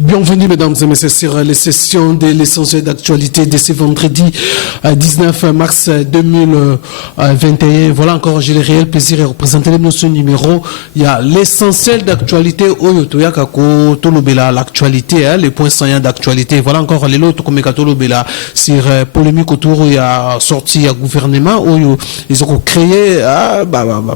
Bienvenue mesdames et messieurs sur les sessions de l'essentiel d'actualité de ce vendredi 19 mars 2021. Voilà encore, j'ai le réel plaisir de représenter ce numéro. Il y a l'essentiel d'actualité, l'actualité, les points saillants d'actualité. Voilà encore les lots sur polémique autour, il y a sorti un gouvernement où ils ont créé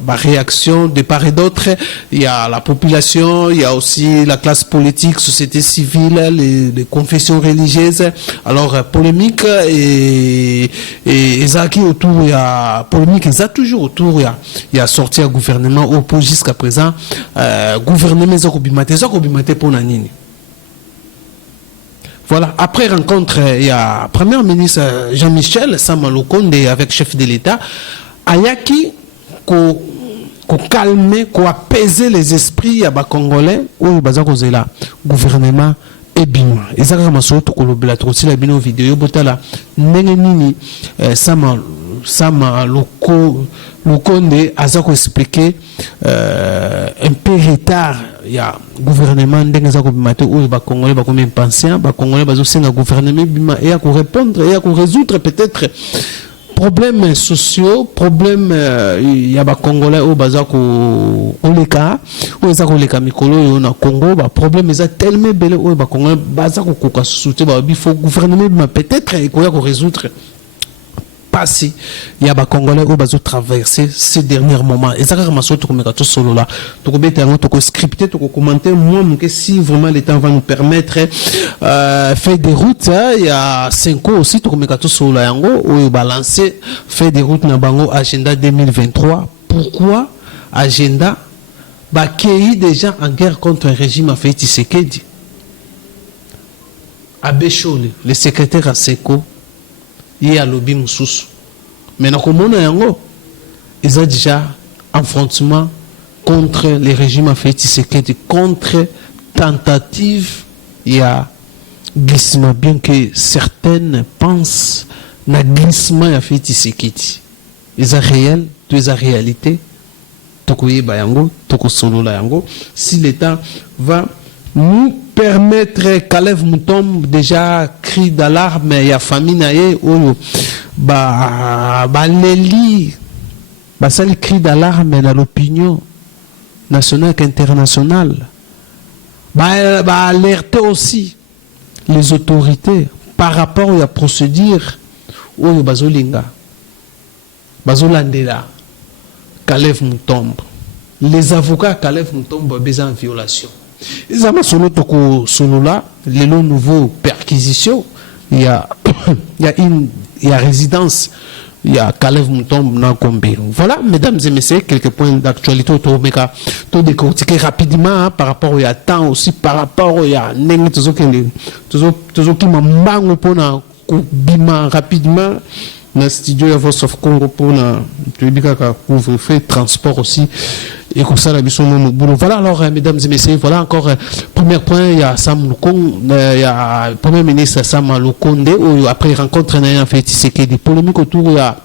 réaction de part et d'autre. Il y a la population, il y a aussi la classe politique, société civile, les confessions religieuses. Alors polémique et ça qui autour, il y a polémique, il y a toujours autour, il y a sorti un gouvernement au jusqu'à présent gouvernement Zokobimate pour Nanini. Voilà, après rencontre, il y a Premier ministre Jean-Michel Sama-Lukonde avec chef de l'État Ayaki ko calmer, ko apaiser les esprits ya ba Congolais ou baza kozela gouvernement ebima. Ezaka masoto ko lobela trosi la bino vidéo botala ndenge nini Lukonde aza ko expliquer un peu retard ya gouvernement ndenge za ko bimate ou ba Congolais ba comme impatient, ba Congolais bazo senga gouvernement bima et à ko répondre et à ko résoudre peut-être problèmes sociaux, problèmes il y a des Congolais au bazako oleka ou ezako leka mikolo na Congo, ba problème est tellement belé au ba Congolais bazako koka souté ba bifo gouvernement peut-être et ko résoudre passé il y a des Congolais au bazo traverser ces derniers moments et ça comme ça to komeka to solo là to ko beta to ko scripter to ko commenter moi que si vraiment le temps va nous permettre faire des routes il y a 5 ans aussi to komeka to solo yango ou balancer faire des routes na bango agenda 2023. Pourquoi agenda accueillir des gens en guerre contre un régime à fait Tshisekedi Abechole le secrétaire à Seko il y a lobby moussous. Mais nous avons ils ont déjà affrontement contre les régimes Tshisekedi, contre tentative. Il y a glissement, bien que certaines pensent na glissement à Tshisekedi. Ils ont réel, ils ont réalité. Tokoye bayango, toko solo la yango. Si l'État va nous permettre Kalev Moutombe déjà cri d'alarme il y a famine ou leli ça le cri d'alarme dans l'opinion nationale et internationale alerter aussi les autorités par rapport à la procédure ou bazolinga bazolandela Kalev Moutombe. Les avocats Kalev Moutombe ont besoin de violation. Ils ont solo là, les nouveaux perquisitions, il y a résidence, il y a Kalev Moutombe dans Gombe. Voilà, mesdames et messieurs, quelques points d'actualité autour de tout décortiquer rapidement par rapport au temps aussi, par rapport au Neng, tout ce qui m'a bima rapidement. Dans le studio de Voice of Congo pour couvre-feu, transport aussi. Et comme ça, la mission de boulot. Voilà, alors, mesdames et messieurs, voilà encore, premier point, il y a Sam Lukonde, il y a le Premier ministre Sam Lukonde, après rencontre, il y a fait des polémiques autour, il y a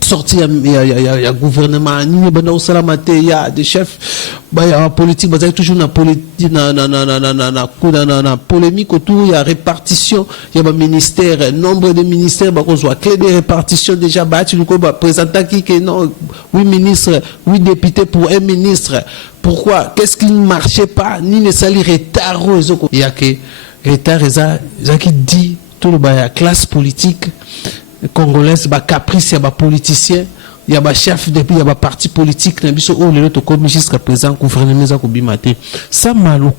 sorti, il y a gouvernement, il y a des chefs, il y a politique, il y a toujours une polémique autour, il y a répartition, il y a un ministère, nombre de ministères, il y a clé de répartition déjà, présentant qui non, 8 ministres, 8 députés pour un ministre. Pourquoi? Qu'est-ce qui ne marchait pas? Ni ne sali retard, il y a que retard, il y a qui dit tout la classe politique congolaise, caprice, il y a des politiciens, il y a des chefs depuis, il y a des partis politiques, il y a des jusqu'à présent, gouvernement a bimate. Ça m'a le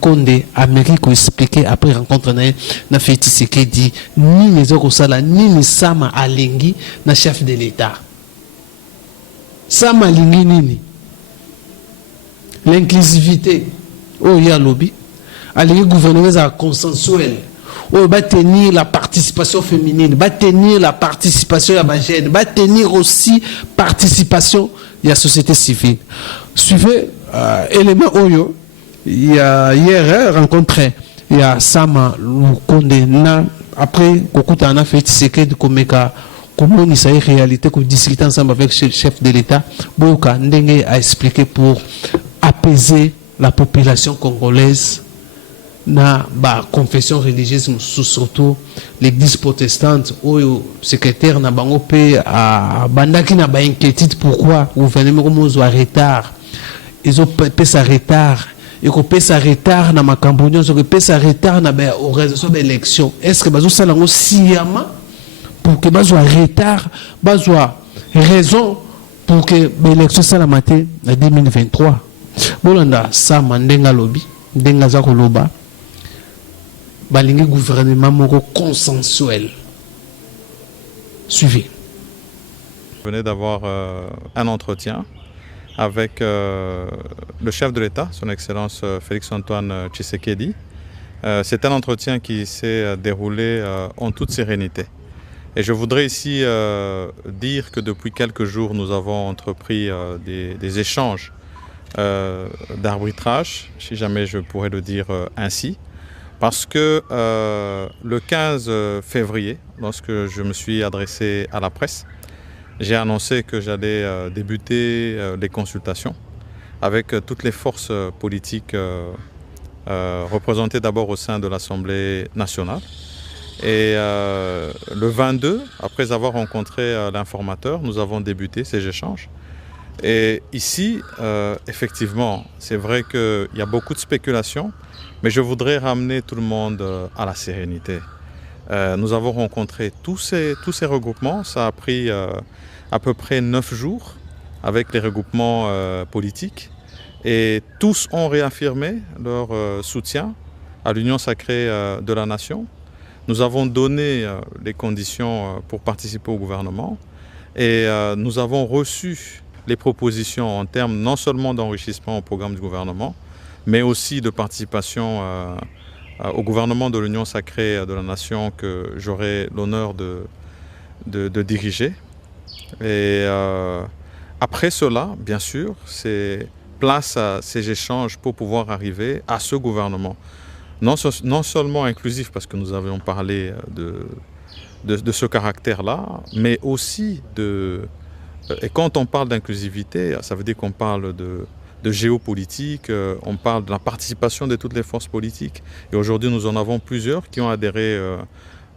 Conde Amérique expliqué après rencontre na fait Tshisekedi ni les autres ni les sama alingi na chef de l'État. Sama alingi nini? L'inclusivité. Oh, il y a lobby. Alingi gouvernement a consensuel. Oh, va tenir la participation féminine, va tenir la participation de la jeune, va tenir aussi participation de la société civile. Suivez élément Oyo, il y a hier rencontré, il y a Sama Lukonde, après Kokuta a fait Tshisekedi Komeka, comment il s'agit réalité qu'on discute ensemble avec le chef de l'État, Boka Ndenge a expliqué pour apaiser la population congolaise. na ba confession religieuse surtout l'église protestante au secrétaire na bango pe a bandaki na ba inquiétude pourquoi gouvernement comme zo retard ils ont pesa retard et ko pesa retard na makambo nyonso ko pesa retard na ba organisation d'élection est-ce que bazo sala ngo siyama pour que bazo retard bazo raison pour que l'élection sala maté en 2023 bolanda sa mandenga lobby ndenga za ko loba balingi gouvernement moko consensuel. Suivi. Je venais d'avoir un entretien avec le chef de l'État, son Excellence Félix-Antoine Tshisekedi. C'est un entretien qui s'est déroulé en toute sérénité. Et je voudrais ici dire que depuis quelques jours, nous avons entrepris des échanges d'arbitrage, si jamais je pourrais le dire ainsi. Parce que le 15 février, lorsque je me suis adressé à la presse, j'ai annoncé que j'allais débuter les consultations avec toutes les forces politiques représentées d'abord au sein de l'Assemblée nationale. Et le 22, après avoir rencontré l'informateur, nous avons débuté ces échanges. Et ici, effectivement, c'est vrai qu'il y a beaucoup de spéculations, mais je voudrais ramener tout le monde à la sérénité. Nous avons rencontré tous ces regroupements. Ça a pris à peu près 9 jours avec les regroupements politiques. Et tous ont réaffirmé leur soutien à l'Union sacrée de la nation. Nous avons donné les conditions pour participer au gouvernement. Et nous avons reçu les propositions en termes non seulement d'enrichissement au programme du gouvernement, mais aussi de participation au gouvernement de l'Union sacrée de la nation que j'aurai l'honneur de diriger. Et après cela, bien sûr, c'est place à ces échanges pour pouvoir arriver à ce gouvernement. Non seulement inclusif, parce que nous avions parlé de ce caractère-là, mais aussi et quand on parle d'inclusivité, ça veut dire qu'on parle de géopolitique, on parle de la participation de toutes les forces politiques. Et aujourd'hui, nous en avons plusieurs qui ont adhéré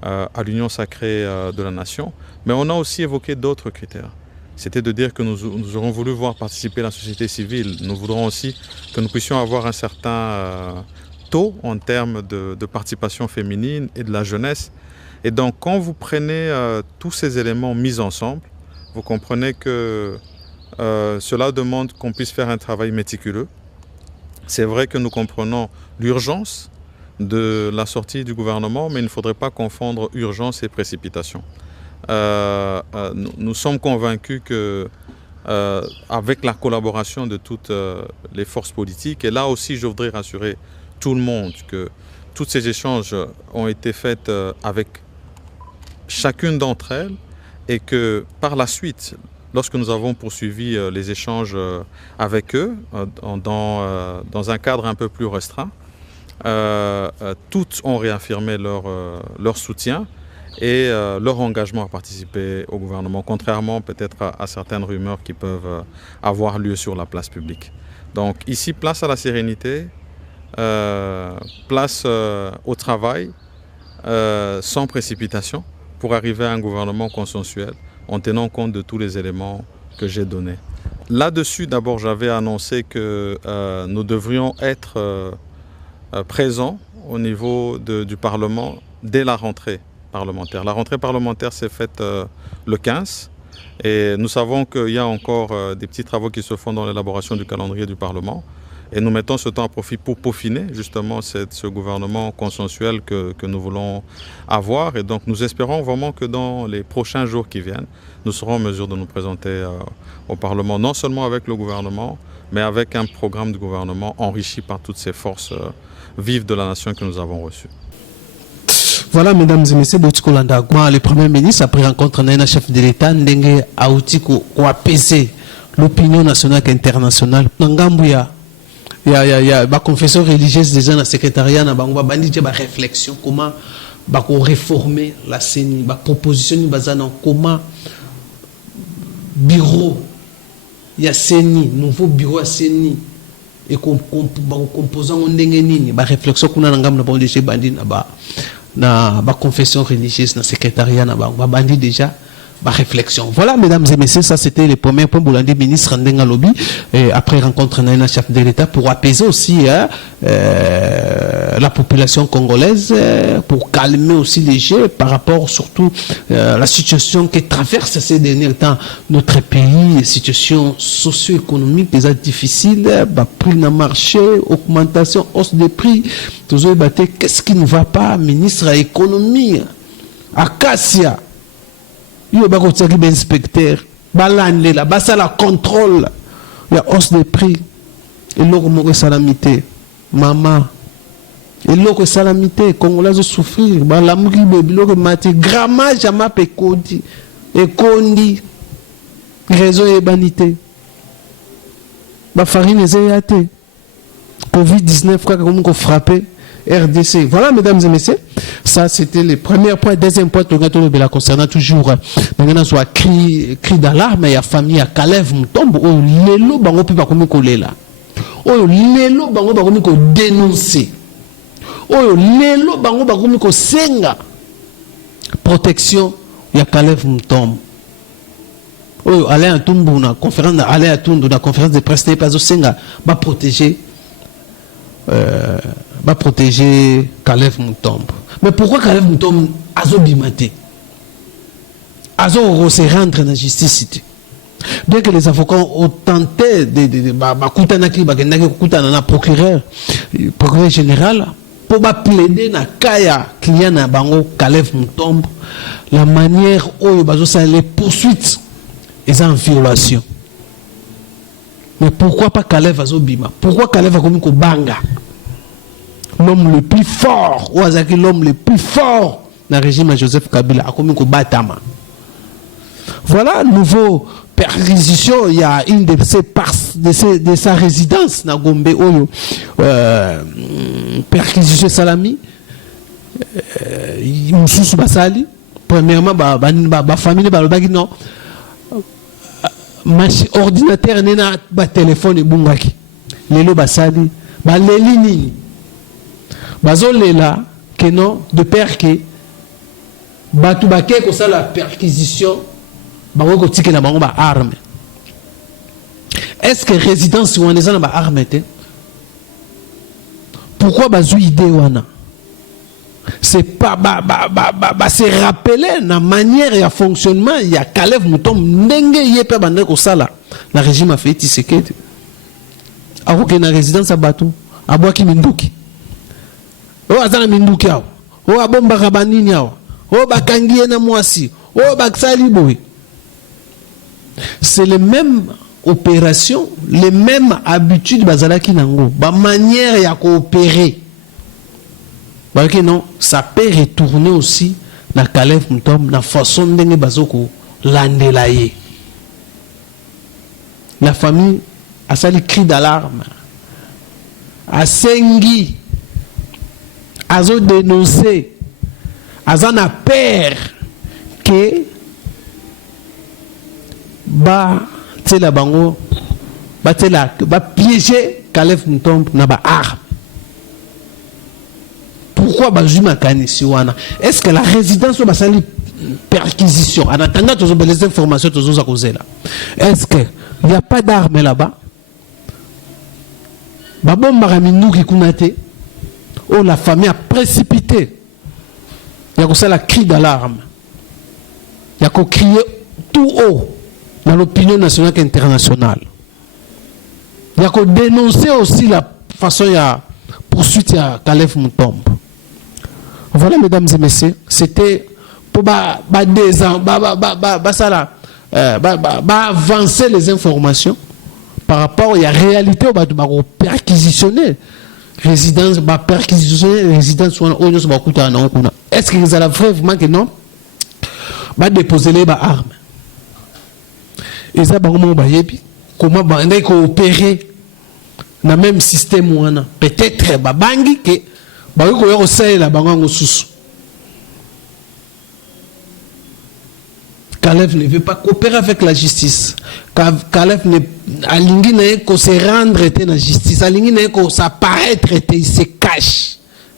à l'Union sacrée de la nation. Mais on a aussi évoqué d'autres critères. C'était de dire que nous aurons voulu voir participer la société civile. Nous voudrons aussi que nous puissions avoir un certain taux en termes de participation féminine et de la jeunesse. Et donc, quand vous prenez tous ces éléments mis ensemble, vous comprenez que cela demande qu'on puisse faire un travail méticuleux. C'est vrai que nous comprenons l'urgence de la sortie du gouvernement, mais il ne faudrait pas confondre urgence et précipitation. Nous sommes convaincus que avec la collaboration de toutes les forces politiques, et là aussi je voudrais rassurer tout le monde que tous ces échanges ont été faits avec chacune d'entre elles, et que par la suite, lorsque nous avons poursuivi les échanges avec eux, dans un cadre un peu plus restreint, toutes ont réaffirmé leur soutien et leur engagement à participer au gouvernement, contrairement peut-être à certaines rumeurs qui peuvent avoir lieu sur la place publique. Donc ici, place à la sérénité, place au travail, sans précipitation, pour arriver à un gouvernement consensuel en tenant compte de tous les éléments que j'ai donnés. Là-dessus, d'abord, j'avais annoncé que nous devrions être présents au niveau du Parlement dès la rentrée parlementaire. La rentrée parlementaire s'est faite le 15 et nous savons qu'il y a encore des petits travaux qui se font dans l'élaboration du calendrier du Parlement. Et nous mettons ce temps à profit pour peaufiner justement ce gouvernement consensuel que nous voulons avoir. Et donc nous espérons vraiment que dans les prochains jours qui viennent, nous serons en mesure de nous présenter au Parlement, non seulement avec le gouvernement, mais avec un programme de gouvernement enrichi par toutes ces forces vives de la nation que nous avons reçues. Voilà, mesdames et messieurs, le Premier ministre, après rencontre avec le chef de l'État, Ndenge Aouti, ko apaiser l'opinion nationale et internationale. Il y a la confession religieuse déjà dans le secrétariat, il y a une réflexion, comment réformer la CENI, la proposition, comment bureau, il y a CENI, nouveau bureau à CENI, et composant ndenge nini ba réflexion kuna ngam na bon chez bandi na ba confession religieuse na secrétariat na ba bandi déjà ma réflexion. Voilà, mesdames et messieurs, ça c'était les premiers points pour l'année ministre Ndenga Lobby, après rencontre d'un chef de l'État pour apaiser aussi la population congolaise, pour calmer aussi les jeux par rapport surtout à la situation qui traverse ces derniers temps notre pays, situation socio-économique déjà difficile, prix dans le marché, augmentation, hausse des prix, toujours battre, qu'est-ce qui ne va pas, ministre de l'économie, Acacia. Il y a un inspecteur, la contrôle, il y a hausse des prix, et l'autre salamité, maman, et l'autre salamité, Congolais ont souffrir, la mourir, l'autre maté, grammage à ma pécodi, et kondi, raison et banité, ma farine est zéyaté, Covid-19, comme on frappé. RDC. Voilà, mesdames et messieurs, ça c'était le premier point. Deuxième point, concernant toujours soit cri d'alarme, il y a famille à Kalev Mutombo, où l'élo bango peut pas comme là. Où l'élo bango pas comme dénoncer. Où l'élo bango pas comme senga protection, il y a Kalev Mutombo. Où aller à Tumbu na conférence, aller à Tundu na conférence de presse n'est pas au senga, va protéger. Va protéger Kalev Mutombo. Mais pourquoi Kalev Mutombo a bimate? A se rendre dans la justice. Bien que les avocats ont tenté de procureur général pour plaider na kaya client na bango Kalev Mutombo, la manière où les poursuites est en violation. Mais pourquoi pas Kalev Azobima? Pourquoi Kalev a commis Banga? L'homme le plus fort, ou Azaki l'homme le plus fort dans le régime de Joseph Kabila a commis Batama. Voilà, nouveau perquisition, il y a une de sa résidence na Gombe Oyo, perquisition Salami, Moussous Basali, premièrement, ma famille, non. Ordinateur nena ba téléphone et bungaki lelo basali ba lelini bazo lela que non de peur que batu baké ko ça la perquisition bango ko tikela bango ba arme. Est-ce que résidence ou on est ba arme té? Pourquoi bazo idée wana? C'est pas se rappeler la manière et le fonctionnement. Il y a Kalev Mutombo ndenge yepe bande ko sala la régime a fait Tshisekedi ako ke na résidence abatu abwaki minduki o azana minduki awo o abomba kabanini awo o bakangiye na mwasi o baksali boy. C'est les mêmes opérations, les mêmes habitudes bazalaki nango ba manière ya coopérer. Parce que non, ça peut retourner aussi dans Kalev Mutombo, dans façon de bazoko landelaye. La famille a sali cri d'alarme, a sengi, a zo dénoncé, a zan a peur que ba tela bango, ba tela ba piéger Kalev Mutombo na ba arme. Pourquoi Bazuma Kanisiwana? Est-ce que la résidence va salir perquisition? En attendant les informations, est-ce qu'il n'y a pas d'armes là-bas? Babon Maraminou qui kunate, oh la famille a précipité. Il y a comme ça la cri d'alarme. Il y a qu'on crier tout haut dans l'opinion nationale et internationale. Il y a qu'on dénoncer aussi la façon il y a poursuite à Kalev Mutombo. Voilà, mesdames et messieurs, c'était pour avancer les informations par rapport à la réalité où on perquisitionner résidence, perquisitionner résidence est-ce que vous avez vraiment que non? Déposer les armes. Et ça, comment coopérer dans le même système? Peut-être bangi que Kalev ne veut pas coopérer avec la justice. Kalev ne alingi na ko se rendre te na justice, alingi na ko s'apparaître te, il se cache.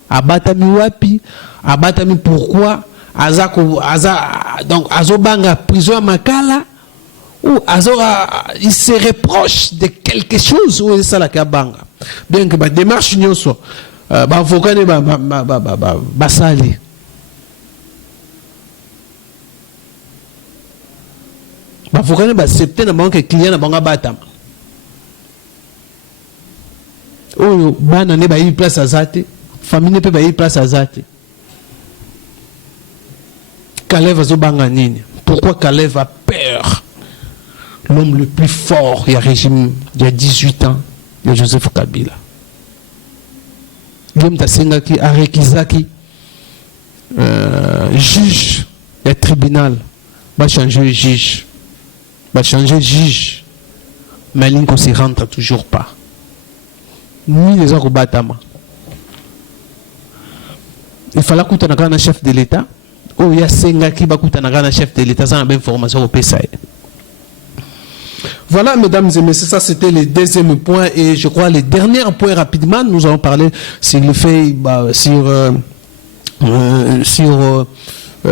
Abatami wapi, abatami pourquoi, donc azobanga prison à Makala, ou il se reproche de quelque chose ou ça la kabanga. Bien que ba démarche nyonso, ba avocat ne ba sali. Ba avocat ne ba accepter na banque client na banga batama. Oyo bana ne ba yi place azate. Famille ne peut pas y place à Zate. Kalev a zobanga nini. Pourquoi Kalev a peur? L'homme le plus fort, il y a régime, il y a 18 ans, il y a Joseph Kabila. Guillaume Tassengaki, Arekizaki, juge, il y a tribunal, va changer juge. Va changer juge. Mais l'Inco ne rentre toujours pas. Ni les autres batama. Il fallait que tu chef de l'État. Oh, il y a 5 qui va chef de l'État. Ça a bien information au PSAE. Voilà, mesdames et messieurs, ça c'était le deuxième point. Et je crois le dernier point rapidement, nous allons parler sur le fait, sur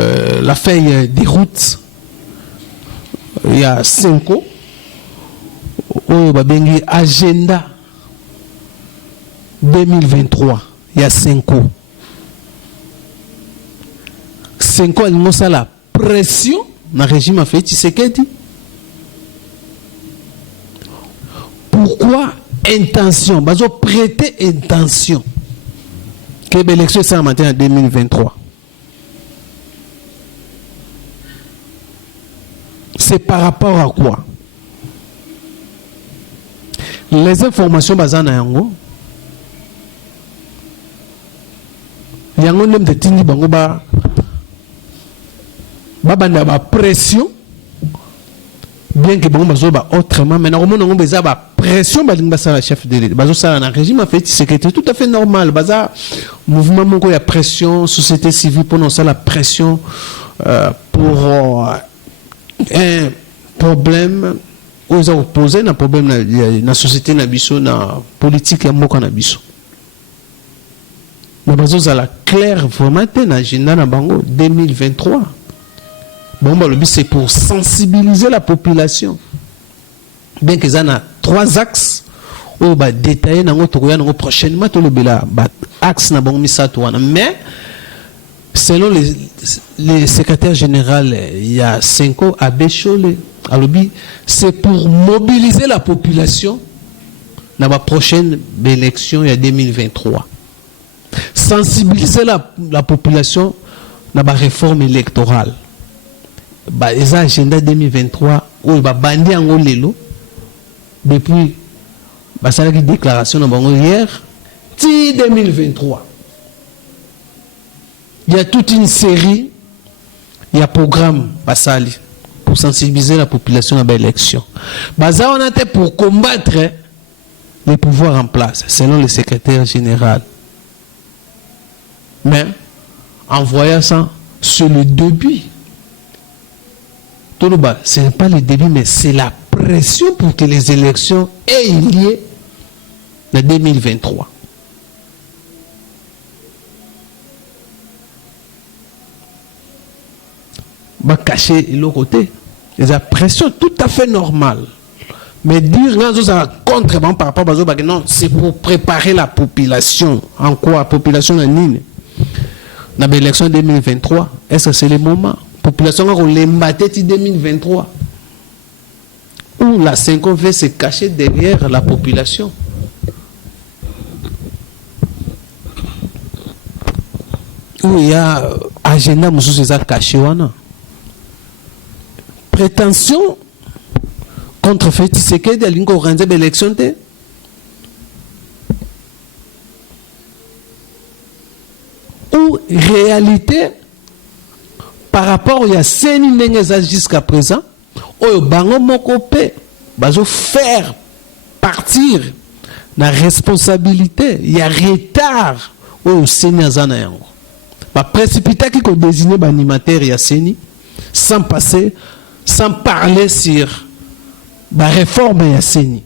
la feuille des routes. Il y a 5 ans. Oh, bengi agenda 2023. Il y a 5 ans. 5 ans, il y a la pression dans le régime fait Tshisekedi. Pourquoi intention? Bazo prêter intention que l'élection s'est en 2023. C'est par rapport à quoi? Les informations basées na yango. Yango nem de tindi bango ba banda ba pression bien que bango bazo ba autrement mais normalement on beza ba pression ba lingba sa chef de l'État bazo ça na régime en fait c'est tout à fait normal baza mouvement moko ya pression société civile pour non ça la pression pour un problème aux opposés na problème na société na biso na politique ya moko na biso. Mais bazo la clair vraiment na agenda na bango 2023. Bon, le but c'est pour sensibiliser la population. Bien que ça a 3 axes, on va détailler dans notre prochainement tout le axe na bon misatouana. Mais selon les secrétaires généraux, il y a 5 ans à Bécholé. C'est pour mobiliser la population dans la prochaine élection, il y a 2023. Sensibiliser la population dans la réforme électorale. Les agenda 2023 où il va bandi en lelo depuis la déclaration hier 2023. Il y a toute une série, il y a programme basali pour sensibiliser la population à l'élection. On a été pour combattre les pouvoirs en place selon le secrétaire général. Mais en voyant ça, c'est le début. Ce n'est pas le début, mais c'est la pression pour que les élections aient lieu en 2023. Va cacher l'autre côté. La pression tout à fait normale. Mais dire contre par rapport à non, c'est pour préparer la population. En quoi? La population en ligne. Dans l'élection 2023, est-ce que c'est le moment? Population a l'embatté 2023 où la 5 ans veut se cacher derrière la population. Où il y a agenda moussous caché wana. Prétention contre fait Tshisekedi à l'ingo organiser l'élection de ou réalité par rapport à ce jusqu'à présent, au bango mokopé, bazo faire partir la responsabilité, il y a retard au Sénat zanayango. Ba précipiter qui ko désigner ba animateur ya Séni sans passer sans parler sur la réforme et la CENI.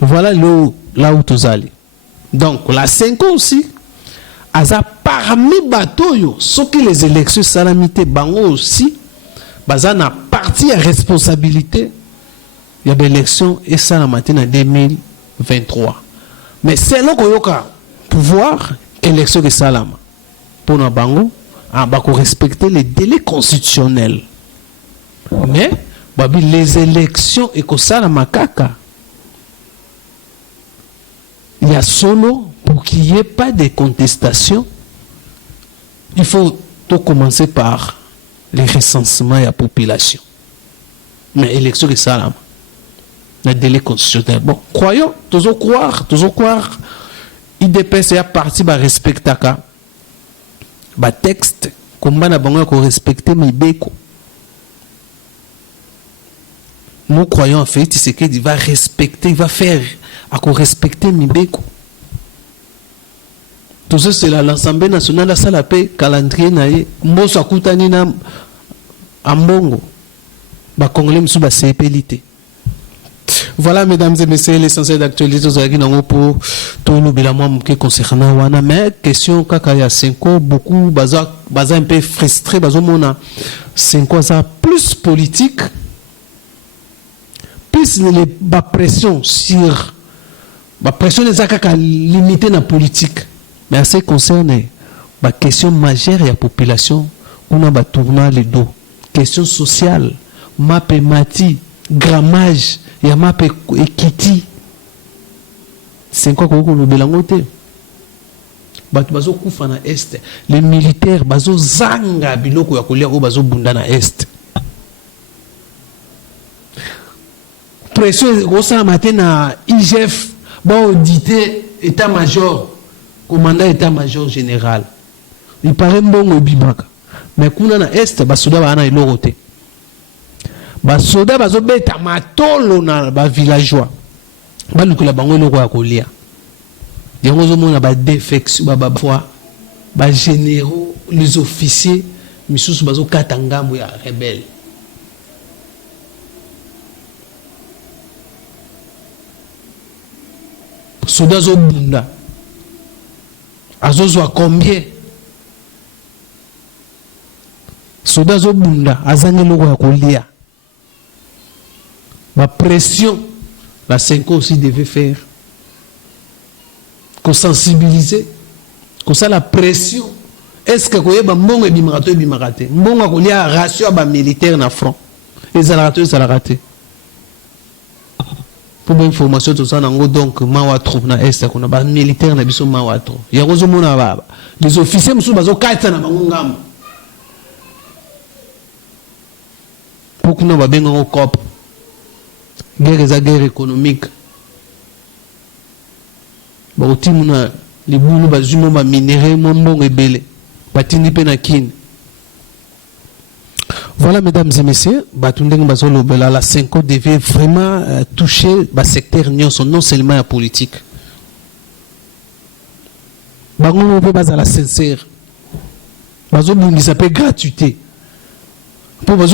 Voilà là où tu allais. Donc, la 5 ans aussi, parmi les bateaux, ce que les élections salamité bango aussi, na partie à responsabilité, il y a des élections et ça la matin en 2023. Mais c'est là qu'on a pouvoir élection de Salama. Pour nous bango, on respecter les délais constitutionnels. Mais les élections et que Salama kaka, il y a solo pour qu'il n'y ait pas de contestation. Il faut tout commencer par les recensements et la population. Mais l'élection de Salama, le délai constitutionnel. Bon, croyons, toujours croire, IDPS est parti de respecter le texte, comme on a respecté mes béco. Nous croyons en fait, c'est qu'il va respecter, il va faire à respecter mes béco. Tout ça, c'est l'Assemblée nationale, ça la paix, calendrier, Mboso Akutani na Ambongo, Congolais Msou ba CPLT. Voilà, mesdames et messieurs, l'essentiel d'actualité pour tout le bilan concernant Wana. Mais question, quand il y a 5 ans, beaucoup, baza un peu frustré, baza mona 5 ans, ça plus politique, plus la pression sur, la pression des actes limitée dans la politique. Mais à ce qui concerne la question majeure de la population, on a tourné le dos. Question sociale, mathématique, grammage, il y a ma équité. C'est quoi qu'on a belangoté? Bazo kufa na est. Les militaires bazo zanga biloko ya kolia o bazo bunda na est. Pression au sa matin na IGF ba auditer état-major, commandant état-major général. Il paraît mbongo bibaka. Mais kuna na est basoda ba na iloroté. Basoda bazo beta matolo na ba villageois balukula bango eloko ya kolia yango zomona ba défection ba généraux les officiers misusu bazo kata ngambo ya rebelle soda zo bunda azozwa combien soda zo bunda azangi eloko ya kolia. La pression, la 5 aussi devait faire. Qu'on sensibiliser. Comme ça, la pression. Est-ce que vous avez un bon et bimarato et bimaraté? Bon, il y a un ratio militaire dans le front. Et ça l'a raté, ça l'a raté. Pour une information, tout ça, donc, Mawa trouve na est, qu'on a un militaire na biso Mawa trouve. Il y a les officiers, monsieur, bazo kaita na bangongam. Pour que nous va bien au cop. Guerre économique. Bon, les boulons bazumo ba minéraux mon et belé. Batini penakin. Voilà, mesdames et messieurs, Batundeng Bazolo Bela, la 5 ans devait vraiment toucher le secteur non seulement la politique. Bango peut pas à la sincère. Bazolo il s'appelle gratuité. Pour la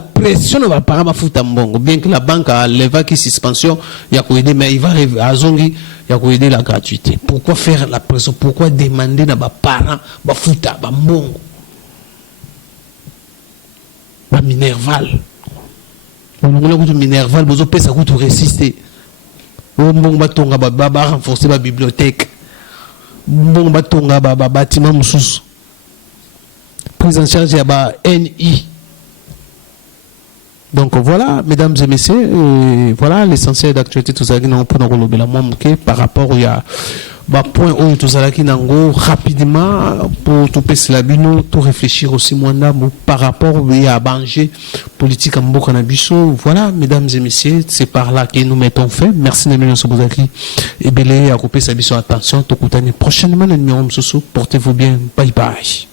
pression ne va pas foutre mbongo. Bien que la banque a levé qui suspension, il y a aider, mais il va arriver à Zongi, il y a aider la gratuité. Pourquoi faire la pression? Pourquoi demander à nos parents de foutre mbongo? Minerval. On a Minerval, vous avez ça coûte résister. On va renforcer la bibliothèque. On va bâtiment moussous. Prise en charge à NI. Donc voilà, mesdames et messieurs, voilà l'essentiel d'actualité tout ça qui n'a pas par rapport au point où tout ça qui n'a rapidement pour tout passer la bino, tout réfléchir aussi moins par rapport à Banger politique en Bokanabiso. Voilà, mesdames et messieurs, c'est par là que nous mettons fin. Merci de nous avoir et belé à couper sa biso attention. Tout prochainement le numéro de portez-vous bien. Bye bye.